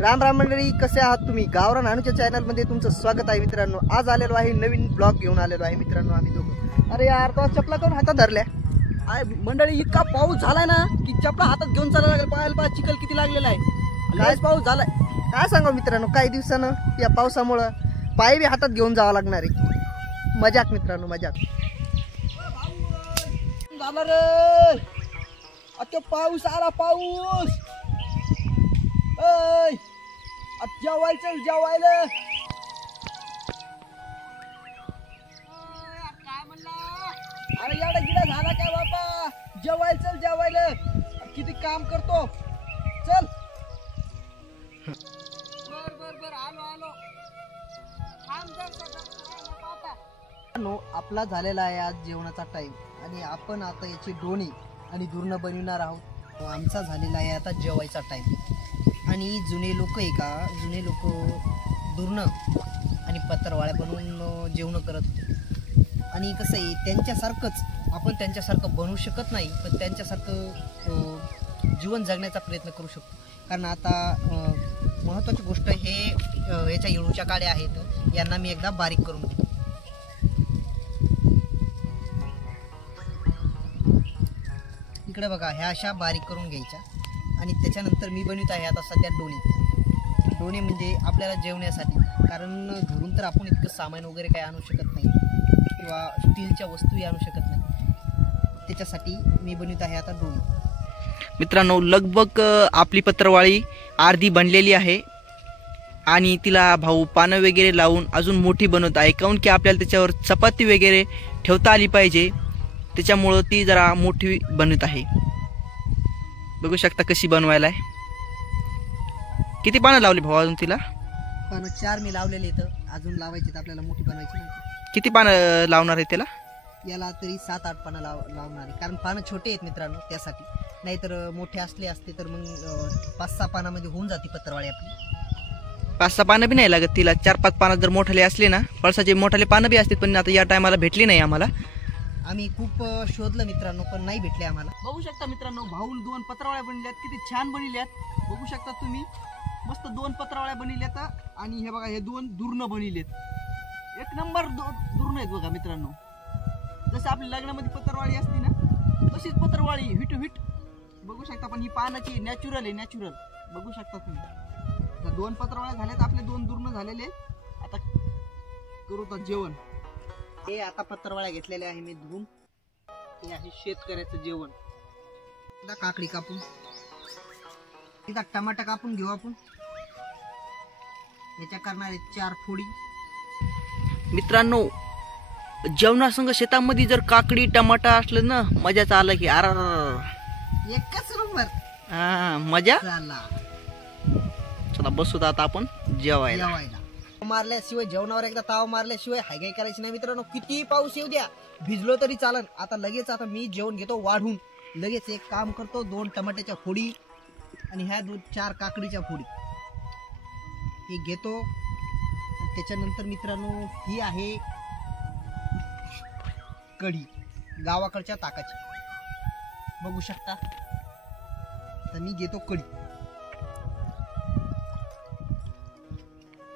राम राम मंडळी, कसे आहात तुम्ही? गावरान अनुच्या चॅनल मध्ये तुमचं स्वागत आहे मित्रांनो. आज आलेलो आहे नवीन ब्लॉग घेऊन आलेलो आहे मित्रांनो आम्ही दोघं. अरे यार, तो चपला करून हातात धरल्या मंडळी. इतका पाऊस झालाय ना की चपला हातात घेऊन चालायला लागेल. पाहायला पहा चिखल किती लागलेला आहे. कायच पाऊस झालाय. काय सांगा मित्रांनो, काही दिवसानं या पावसामुळं पाय बी हातात घेऊन जावं लागणार आहे. मजाक मित्रांनो, मजाक झाला रे. आता पाऊस आला, पाऊस. जेवायचं जेवायला. काय म्हणला? अरे एवढा गिडा झाला काय बाबा? जेवायचं जेवायला. किती काम करतो. चल. बर आलो. आपला झालेला आहे आज जेवणाचा टाइम आणि आपण आता याची डोणी आणि दूर्ण बनविणार आहोत. आमचा झालेला आहे आता जेवायचा टाइम. आणि जुने लोक आहे का, जुने लोक दूर्ण आणि पत्रवाळ्या बनवून जेवण करत होते. आणि कसं आहे, त्यांच्यासारखंच आपण त्यांच्यासारखं बनवू शकत नाही, पण त्यांच्यासारखं जीवन जगण्याचा प्रयत्न करू शकतो. कारण आता महत्त्वाची गोष्ट हे याच्या येळूच्या काड्या आहेत, यांना मी एकदा बारीक करून घेतो. इकडे बघा, ह्या अशा बारीक करून घ्यायच्या. आणि त्याच्यानंतर मी बनवित आहे आता सध्या डोणी म्हणजे आपल्याला जेवण्यासाठी. कारण घरून तर आपण इतकं सामान वगैरे काही आणू शकत नाही किंवा स्टीलच्या वस्तूही आणू शकत नाही. त्याच्यासाठी मी बनवित आहे आता डोणी. मित्रांनो, लगभग आपली पत्रवाळी अर्धी बनलेली आहे आणि तिला भाऊ पानं वगैरे लावून अजून मोठी बनवत आहे. काऊन की आपल्याला त्याच्यावर चपाती वगैरे ठेवता आली पाहिजे, त्याच्यामुळं ती जरा मोठी बनवत आहे. बघू शकता कशी बनवायला आहे. किती पानं लावली भाऊ अजून तिला? पानं 4 मी लावलेले इथं, अजून लावायची आपल्याला, मोठी बनवायची नाही. किती पानं लावणार आहे त्याला? याला तरी 7-8 पानं लावणार आहे. कारण पानं छोटे आहेत मित्रांनो, त्यासाठी. नाहीतर मोठे असले असते तर मग 5-6 पानामध्ये होऊन जाते पत्रवाळी आपली. 5-6 पानं बी नाही लागत तिला. 4-5 पानं जर मोठाले असले ना, पळसाचे मोठाले पानं बी असतात, पण आता या टायमाला भेटली नाही आम्हाला. आम्ही खूप शोधलं मित्रांनो, पण नाही भेटले आम्हाला. बघू शकता मित्रांनो, भाऊन 2 पत्रावळ्या बनल्यात. किती छान बनल्यात बघू शकता तुम्ही. मस्त 2 पत्रावळ्या बनल्यात. आणि हे बघा, हे 2 दूर्ण बनलेत. एक नंबर दूर्ण आहेत बघा मित्रांनो. जसं आपल्या लग्नामध्ये पत्रवाळी असते ना, तशीच पत्रवाळी हिट हिट बघू शकता. पण ही पानाची नॅचरल आहे, नॅचरल. बघू शकता तुम्ही. 2 पत्रवाळ्या झाल्यात, आपले 2 दूर्ण झालेले. आता करू तर जेवण. हे आता पत्रवाळ्या घेतलेल्या आहे मी धुवून. हे आहे शेतकऱ्याचं जेवण. काकडी कापून, तिथं टमाटा कापून घेऊ आपण. याच्या करणार आहे 4 फोडी. मित्रांनो, जेवणासंग शेतामध्ये जर काकडी टमाटा असलं ना, मजाच आला की. एकच नंबर. हा, मजा. चला बसू आता आपण जेवायला. मारल्याशिवाय, जेवणावर एकदा ताव मारल्याशिवाय हायगाय करायची नाही मित्रांनो. किती पाऊस येऊ द्या, भिजलो तरी चालन. आता लगेच आता मी जेवण घेतो वाढून. लगेच एक काम करतो, 2 टमाट्याच्या फोडी आणि ह्या 4 काकडीच्या फोडी हे घेतो. त्याच्यानंतर मित्रांनो, ही आहे कढी, गावाकडच्या ताकाची. बघू शकता. तर मी घेतो कढी.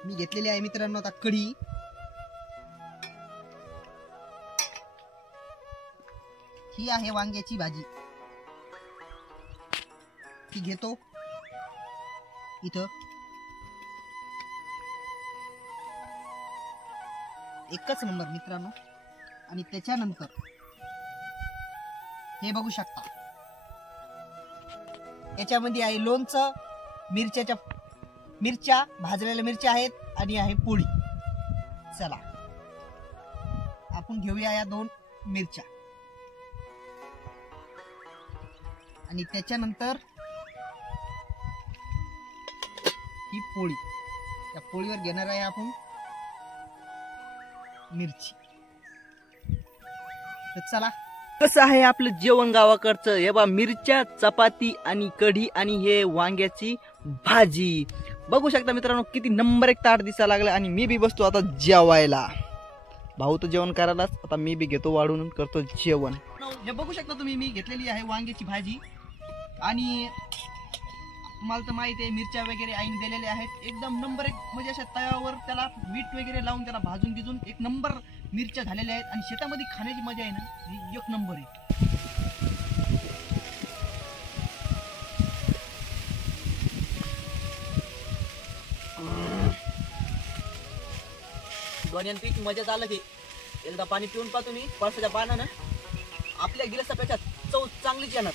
मी घेतलेली आहे मित्रांनो आता कढी. ही आहे वांग्याची भाजी, ती घेतो इथं. एकच नंबर मित्रांनो. आणि त्याच्यानंतर हे बघू शकता, याच्यामध्ये आहे लोणचं, मिरच्या, भाजलेल्या मिरच्या आहेत आणि आहे पोळी. चला आपण घेऊया या 2 मिरच्या. आणि त्याच्यानंतर ही पोळी. त्या पोळीवर घेणार आहे आपण मिरची. तर चला. कसं आहे आपलं जेवण गावाकडचं. हे बा, मिरच्या, चपाती आणि कढी आणि हे वांग्याची भाजी. बघू शकता मित्रांनो, किती नंबर 1 ताट दिसायला लागला. आणि मी बी बसतो आता जेवायला. भाऊ तर जेवण करायलाच, आता मी बी घेतो वाढून करतो जेवण. हे बघू शकता तुम्ही, मी घेतलेली आहे वांग्याची भाजी आणि तुम्हाला तर माहिती आहे मिरच्या वगैरे आईने दिलेल्या आहेत एकदम नंबर एक, म्हणजे अशा तव्यावर त्याला मीठ वगैरे लावून त्याला भाजून गिजून एक नंबर मिरच्या झालेल्या आहेत आणि शेतामध्ये खाण्याची मजा आहे ना ही एक नंबर आहे. दोन्यांपैकी मजा चालत आहे. एकदा पाणी पिऊन पहा तुम्ही, पळसाच्या पानानं आपल्या गिलासापेक्षा चव चांगलीच येणार.